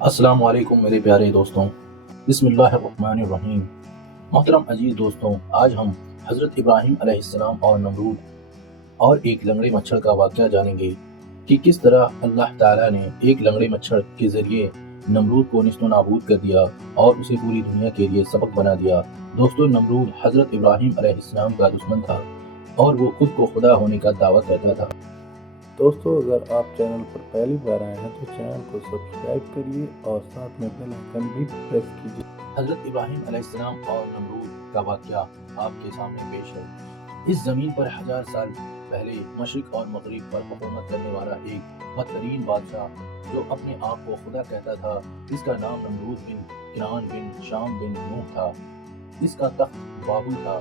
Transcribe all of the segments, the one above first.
السلام علیکم میرے پیارے دوستوں، بسم اللہ الرحمن الرحیم۔ محترم عزیز دوستوں، آج ہم حضرت ابراہیم علیہ السلام اور نمرود اور ایک لنگڑے مچھر کا واقعہ جانیں گے کہ کس طرح اللہ تعالیٰ نے ایک لنگڑے مچھر کے ذریعے نمرود کو نیست و نابود کر دیا اور اسے پوری دنیا کے لیے سبق بنا دیا۔ دوستو، نمرود حضرت ابراہیم علیہ السلام کا دشمن تھا اور وہ خود کو خدا ہونے کا دعویٰ کرتا تھا۔ دوستو، اگر آپ چینل پر پہلی بار آئے ہیں تو چینل کو سبسکرائب کریے اور ساتھ میں بیل آئیکن بھی پریس کیجیے۔ حضرت ابراہیم علیہ السلام اور نمرود کا واقعہ آپ کے سامنے پیش ہے۔ اس زمین پر 1000 سال پہلے مشرق اور مغرب پر حکومت کرنے والا ایک بدترین بادشاہ جو اپنے آپ کو خدا کہتا تھا، اس کا نام نمرود بن کنعان بن شام بن نوح تھا۔ اس کا تخت بابل تھا۔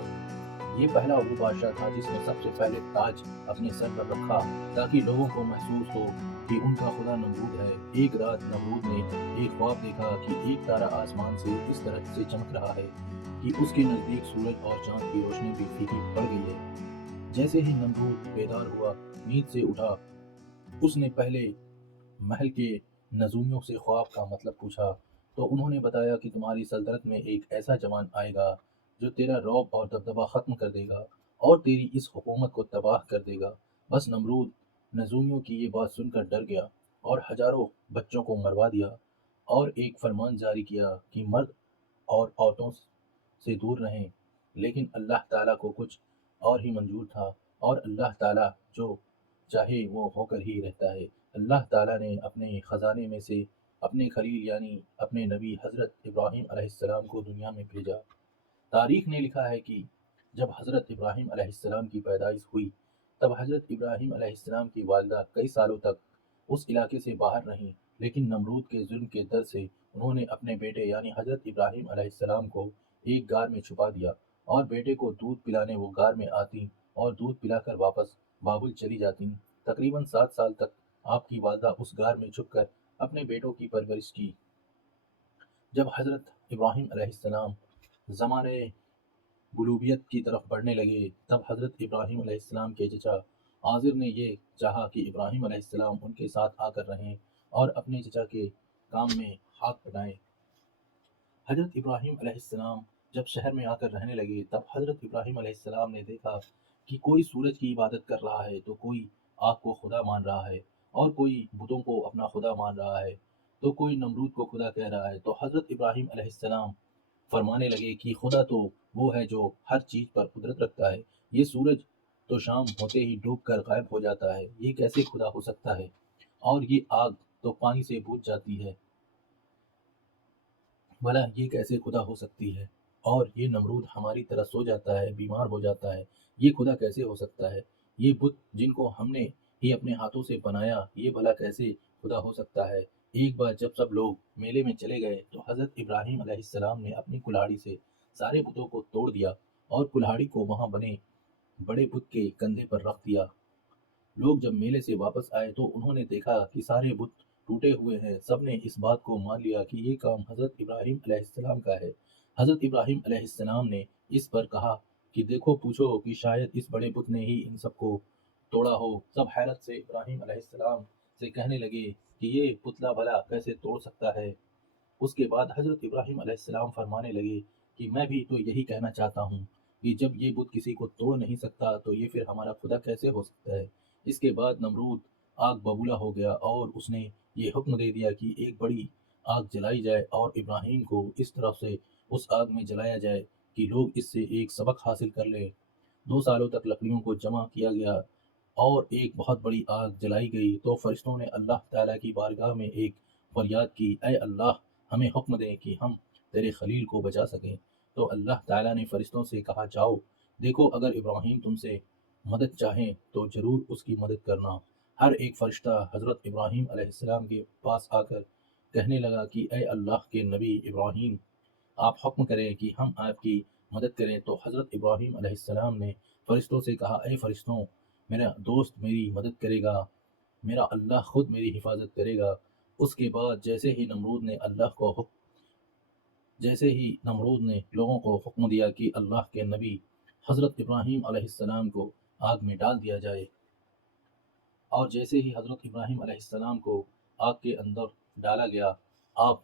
یہ پہلا وہ بادشاہ تھا جس نے سب سے پہلے تاج اپنے سر پر رکھا تاکہ لوگوں کو محسوس ہو کہ ان کا خدا نمرود ہے۔ ایک رات نمرود نے ایک خواب دیکھا کہ ایک تارا آسمان سے اس طرح سے چمک رہا ہے کہ اس کے نزدیک سورج اور چاند کی روشنی بھی پھیکی پڑ گئی ہے۔ جیسے ہی نمرود بیدار ہوا، نیند سے اٹھا، اس نے پہلے محل کے نجومیوں سے خواب کا مطلب پوچھا تو انہوں نے بتایا کہ تمہاری سلطنت میں ایک ایسا جوان آئے گا جو تیرا رعب اور دبدبہ ختم کر دے گا اور تیری اس حکومت کو تباہ کر دے گا۔ بس نمرود نجومیوں کی یہ بات سن کر ڈر گیا اور ہزاروں بچوں کو مروا دیا اور ایک فرمان جاری کیا کہ مرد اور عورتوں سے دور رہیں۔ لیکن اللہ تعالیٰ کو کچھ اور ہی منظور تھا اور اللہ تعالیٰ جو چاہے وہ ہو کر ہی رہتا ہے۔ اللہ تعالیٰ نے اپنے خزانے میں سے اپنے خلیل یعنی اپنے نبی حضرت ابراہیم علیہ السلام کو دنیا میں بھیجا۔ تاریخ نے لکھا ہے کہ جب حضرت ابراہیم علیہ السلام کی پیدائش ہوئی تب حضرت ابراہیم علیہ السلام کی والدہ کئی سالوں تک اس علاقے سے باہر رہیں، لیکن نمرود کے ظلم کے ڈر سے انہوں نے اپنے بیٹے یعنی حضرت ابراہیم علیہ السلام کو ایک غار میں چھپا دیا اور بیٹے کو دودھ پلانے وہ غار میں آتی اور دودھ پلا کر واپس بابل چلی جاتی۔ تقریباً 7 سال تک آپ کی والدہ اس غار میں چھپ کر اپنے بیٹوں کی پرورش کی۔ جب حضرت ابراہیم علیہ السلام زمانے بلوغیت کی طرف بڑھنے لگے تب حضرت ابراہیم علیہ السلام کے چچا آزر نے یہ چاہا کہ ابراہیم علیہ السلام ان کے ساتھ آ کر رہیں اور اپنے چچا کے کام میں ہاتھ بٹائیں۔ حضرت ابراہیم علیہ السلام جب شہر میں آ کر رہنے لگے تب حضرت ابراہیم علیہ السلام نے دیکھا کہ کوئی سورج کی عبادت کر رہا ہے تو کوئی آگ کو خدا مان رہا ہے اور کوئی بتوں کو اپنا خدا مان رہا ہے تو کوئی نمرود کو خدا کہہ رہا ہے۔ تو حضرت ابراہیم علیہ السلام فرمانے لگے کہ خدا تو وہ ہے جو ہر چیز پر قدرت رکھتا ہے۔ یہ سورج تو شام ہوتے ہی ڈوب کر غائب ہو جاتا ہے، یہ کیسے خدا ہو سکتا ہے؟ اور یہ آگ تو پانی سے بجھ جاتی ہے، بھلا یہ کیسے خدا ہو سکتی ہے؟ اور یہ نمرود ہماری طرح سو جاتا ہے، بیمار ہو جاتا ہے، یہ خدا کیسے ہو سکتا ہے؟ یہ بت جن کو ہم نے ہی اپنے ہاتھوں سے بنایا، یہ بھلا کیسے خدا ہو سکتا ہے؟ ایک بار جب سب لوگ میلے میں چلے گئے تو حضرت ابراہیم علیہ السلام نے اپنی کلاڑی سے سارے بتوں کو توڑ دیا اور کلاڑی کو وہاں بنے بڑے بت کے کندھے پر رکھ دیا۔ لوگ جب میلے سے واپس آئے تو انہوں نے دیکھا کہ سارے بت ٹوٹے ہوئے ہیں۔ سب نے اس بات کو مان لیا کہ یہ کام حضرت ابراہیم علیہ السلام کا ہے۔ حضرت ابراہیم علیہ السلام نے اس پر کہا کہ دیکھو، پوچھو کہ شاید اس بڑے بت نے ہی ان سب کو توڑا ہو۔ سب حیرت سے ابراہیم علیہ السلام سے کہنے لگے کہ یہ پتلا بھلا کیسے توڑ سکتا ہے؟ اس کے بعد حضرت ابراہیم علیہ السلام فرمانے لگے کہ میں بھی تو یہی کہنا چاہتا ہوں کہ جب یہ بت کسی کو توڑ نہیں سکتا تو یہ پھر ہمارا خدا کیسے ہو سکتا ہے؟ اس کے بعد نمرود آگ ببولا ہو گیا اور اس نے یہ حکم دے دیا کہ ایک بڑی آگ جلائی جائے اور ابراہیم کو اس طرف سے اس آگ میں جلایا جائے کہ لوگ اس سے ایک سبق حاصل کر لیں۔ 2 سالوں تک لکڑیوں کو جمع کیا گیا اور ایک بہت بڑی آگ جلائی گئی تو فرشتوں نے اللہ تعالیٰ کی بارگاہ میں ایک فریاد کی، اے اللہ، ہمیں حکم دیں کہ ہم تیرے خلیل کو بچا سکیں۔ تو اللہ تعالیٰ نے فرشتوں سے کہا، جاؤ دیکھو، اگر ابراہیم تم سے مدد چاہیں تو ضرور اس کی مدد کرنا۔ ہر ایک فرشتہ حضرت ابراہیم علیہ السلام کے پاس آ کر کہنے لگا کہ اے اللہ کے نبی ابراہیم، آپ حکم کریں کہ ہم آپ کی مدد کریں۔ تو حضرت ابراہیم علیہ السلام نے فرشتوں سے کہا، اے فرشتوں، میرا دوست میری مدد کرے گا، میرا اللہ خود میری حفاظت کرے گا۔ اس کے بعد جیسے ہی نمرود نے لوگوں کو حکم دیا کہ اللہ کے نبی حضرت ابراہیم علیہ السلام کو آگ میں ڈال دیا جائے، اور جیسے ہی حضرت ابراہیم علیہ السلام کو آگ کے اندر ڈالا گیا، آپ